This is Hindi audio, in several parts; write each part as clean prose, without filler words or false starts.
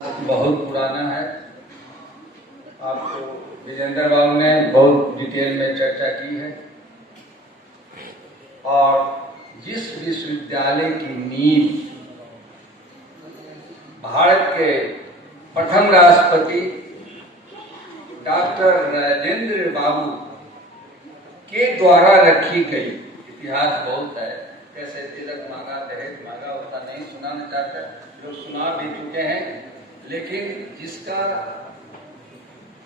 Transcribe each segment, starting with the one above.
बहुत पुराना है। आपको विजेंद्र बाबू ने बहुत डिटेल में चर्चा की है और जिस विश्वविद्यालय की नींव भारत के प्रथम राष्ट्रपति डॉक्टर राजेंद्र बाबू के द्वारा रखी गई। इतिहास बहुत है, कैसे तिलक मांगा, दहेज मांगा, होता नहीं सुनाना चाहता, जो सुना भी चुके हैं, लेकिन जिसका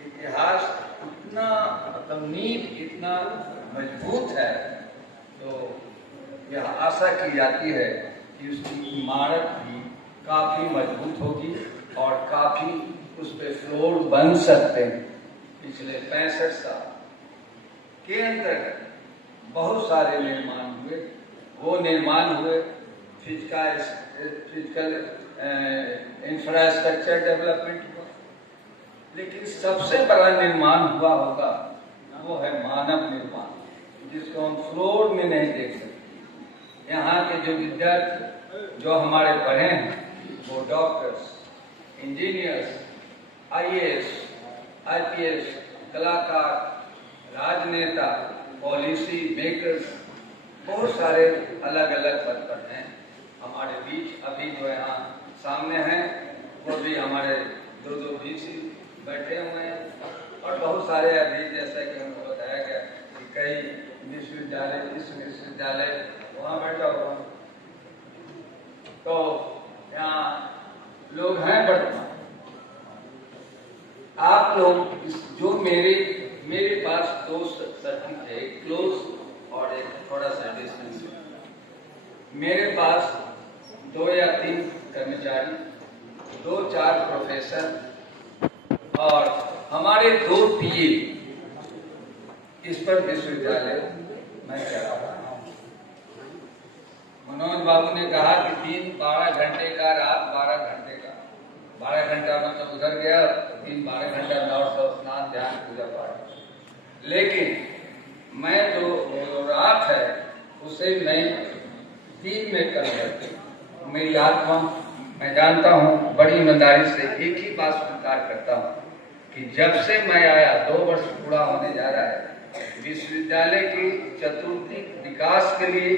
इतिहास इतना मतलब नींव इतना मजबूत है, तो यह आशा की जाती है कि उसकी इमारत भी काफी मजबूत होगी और काफी उस पर फ्लोर बन सकते हैं। पिछले 65 साल के अंतर्गत बहुत सारे निर्माण हुए। वो निर्माण हुए फिजिकल इंफ्रास्ट्रक्चर डेवलपमेंट हुआ, लेकिन सबसे बड़ा निर्माण हुआ होगा वो है मानव निर्माण, जिसको हम फ्लोर में नहीं देख सकते। यहाँ के जो विद्यार्थी जो हमारे पढ़े हैं वो डॉक्टर्स, इंजीनियर्स, IAS, IPS, कलाकार, राजनेता, पॉलिसी मेकर्स, बहुत सारे अलग अलग पद पर हैं हमारे बीच। अभी जो यहाँ सामने हैं वो भी हमारे दो VC बैठे हुए हैं और बहुत सारे अभी जैसा कि हमको बताया गया कि कई विश्वविद्यालय, इस विश्वविद्यालय वहाँ बैठा हुआ, तो यहाँ लोग हैं वर्तमान। आप लोग जो मेरे पास दो सर्किट है, एक क्लोज और एक थोड़ा सा डिस्टेंस। मेरे पास 2 या 3 कर्मचारी, 2-4 प्रोफेसर और हमारे 2 PA इस पर विश्वविद्यालय मैं चला रहा हूँ। मनोज बाबू ने कहा कि दिन 12 घंटे का, रात 12 घंटे का। 12 घंटा मतलब उधर गया, दिन 12 घंटा में और सब स्नान, ध्यान, पूजा पाठ। लेकिन मैं जो रात है उसे मैं दिन में कर मेरी आत्मा, मैं जानता हूँ, बड़ी ईमानदारी से एक ही बात स्वीकार करता हूँ कि जब से मैं आया, 2 वर्ष पूरा होने जा रहा है, विश्वविद्यालय की चतुर्थिक विकास के लिए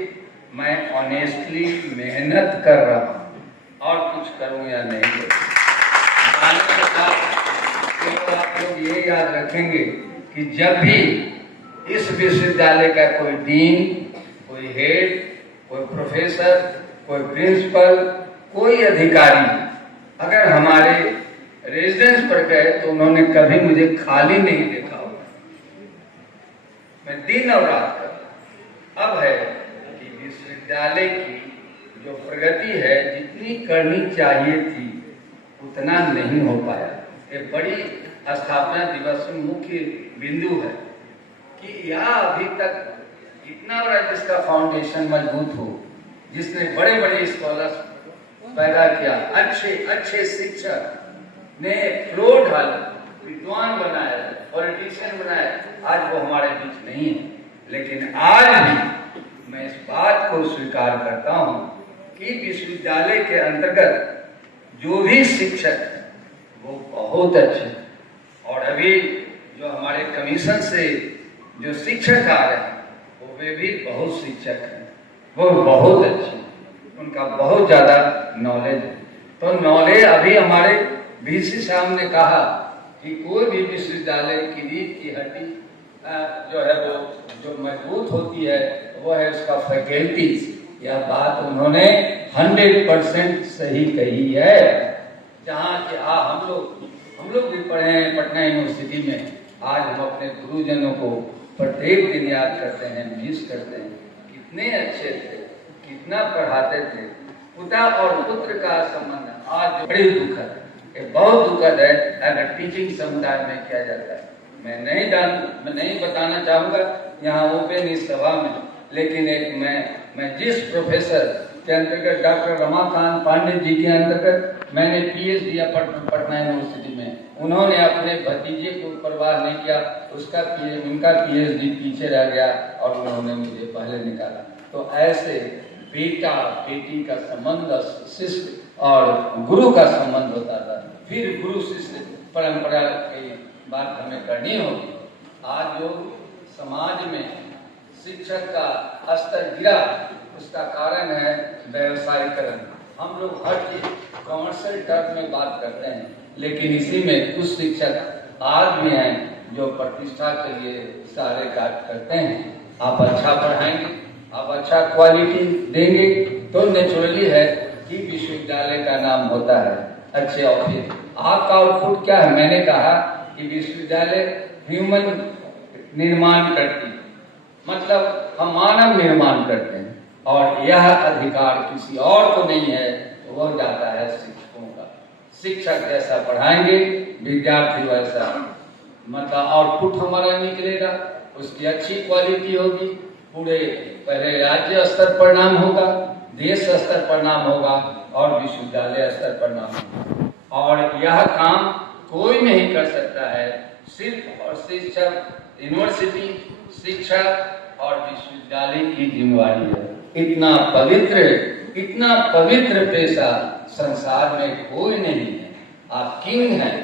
मैं ऑनेस्टली मेहनत कर रहा हूँ और कुछ करूँ या नहीं। तो आप लोग ये याद रखेंगे कि जब भी इस विश्वविद्यालय का कोई डीन, कोई हेड, कोई प्रोफेसर, कोई प्रिंसिपल, कोई अधिकारी अगर हमारे रेजिडेंस पर गए तो उन्होंने कभी मुझे खाली नहीं देखा होगा। मैं दिन और रात कर। अब है कि विश्वविद्यालय की जो प्रगति है, जितनी करनी चाहिए थी उतना नहीं हो पाया। ये बड़ी स्थापना दिवस में मुख्य बिंदु है कि यह अभी तक इतना बड़ा जिसका फाउंडेशन मजबूत हो, जिसने बड़े बड़े स्कॉलर्स पैदा किया, अच्छे शिक्षक ने फ्लोर ढाला, विद्वान बनाया, पॉलिटिशियन बनाया, आज वो हमारे बीच नहीं है। लेकिन आज भी मैं इस बात को स्वीकार करता हूँ कि विश्वविद्यालय के अंतर्गत जो भी शिक्षक है वो बहुत अच्छे, और अभी जो हमारे कमीशन से जो शिक्षक आ रहे हैं वो वे भी बहुत शिक्षक हैं, वो बहुत अच्छे, उनका बहुत ज़्यादा नॉलेज है। तो नॉलेज अभी हमारे VC साहब ने कहा कि कोई भी विश्वविद्यालय की रीढ़ की हड्डी जो है वो जो मजबूत होती है वो है उसका फैकल्टीज। यह बात उन्होंने 100% सही कही है। जहाँ कि हम लोग भी पढ़े हैं पटना यूनिवर्सिटी में, आज हम अपने गुरुजनों को प्रत्येक दिन याद करते हैं, मिस करते हैं। कितने अच्छे थे, कितना पढ़ाते थे। पिता और पुत्र का संबंध आज बड़ी दुखद है, बहुत दुखद है अगर टीचिंग समुदाय में किया जाता है। मैं नहीं बताना चाहूँगा यहाँ ओपन इस सभा में, लेकिन एक मैं जिस प्रोफेसर के अंतर्गत डॉक्टर रमाकांत पांडे जी के अंतर्गत मैंने PhD दिया पटना यूनिवर्सिटी में, उन्होंने अपने भतीजे को परवाह नहीं किया, उनका PhD पीछे रह गया और उन्होंने मुझे पहले निकाला। तो ऐसे बेटा बेटी का संबंध, शिष्य और गुरु का संबंध होता था। फिर गुरु शिष्य परंपरा की बात हमें करनी होगी। आज जो समाज में शिक्षक का स्तर गिरा, उसका कारण है व्यवसायीकरण। हम लोग हर चीज कॉमर्शियल टर्म में बात करते हैं, लेकिन इसी में कुछ शिक्षक आज भी हैं जो प्रतिष्ठा के लिए सारे कार्य करते हैं। आप अच्छा पढ़ाएंगे, आप अच्छा क्वालिटी देंगे तो नेचुरली है कि विश्वविद्यालय का नाम होता है, अच्छे ऑफिस। आपका आउटपुट क्या है? मैंने कहा कि विश्वविद्यालय ह्यूमन निर्माण करती, मतलब हम मानव निर्माण करते हैं, और यह अधिकार किसी और को नहीं है, वो जाता है शिक्षकों का। शिक्षक जैसा पढ़ाएंगे, विद्यार्थी वैसा, मतलब आउटपुट हमारा निकलेगा, उसकी अच्छी क्वालिटी होगी, पूरे पहले राज्य स्तर पर नाम होगा, देश स्तर पर नाम होगा और विश्वविद्यालय स्तर पर नाम होगा। और यह काम कोई नहीं कर सकता है, सिर्फ और शिक्षक, यूनिवर्सिटी, शिक्षक और विश्वविद्यालय की जिम्मेवारी है। इतना पवित्र पेशा संसार में कोई नहीं है। आप किंग हैं,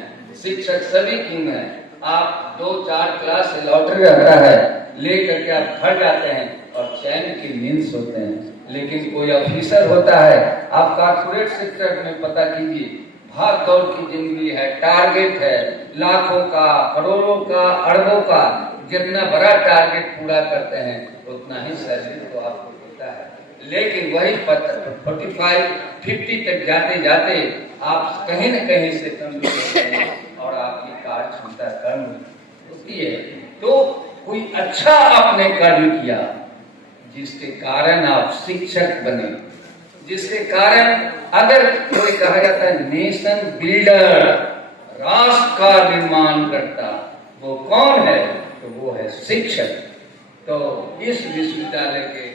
शिक्षक सभी किंग हैं। आप 2-4 क्लास से लॉटरी रहता है, लेकर के आप घर जाते हैं और चैन की नींद सोते हैं। लेकिन कोई ऑफिसर होता है, आप कॉर्पोरेट सेक्टर में पता कीजिए, भाग दौड़ की जिंदगी है, टारगेट है लाखों का, करोड़ों का, अरबों का। जितना बड़ा टारगेट पूरा करते हैं उतना ही सैलरी तो आपको मिलता है। लेकिन वही 45-50 तक जाते जाते आप कहीं न कहीं से कमजोर होते हैं और आपकी कार्य क्षमता कम होती है। तो कोई अच्छा आपने कर्म किया जिसके कारण आप शिक्षक बने, जिसके कारण अगर कोई कहा जाता है नेशन बिल्डर, राष्ट्र का निर्माण करता, वो कौन है? तो वो है शिक्षक। तो इस विश्वविद्यालय के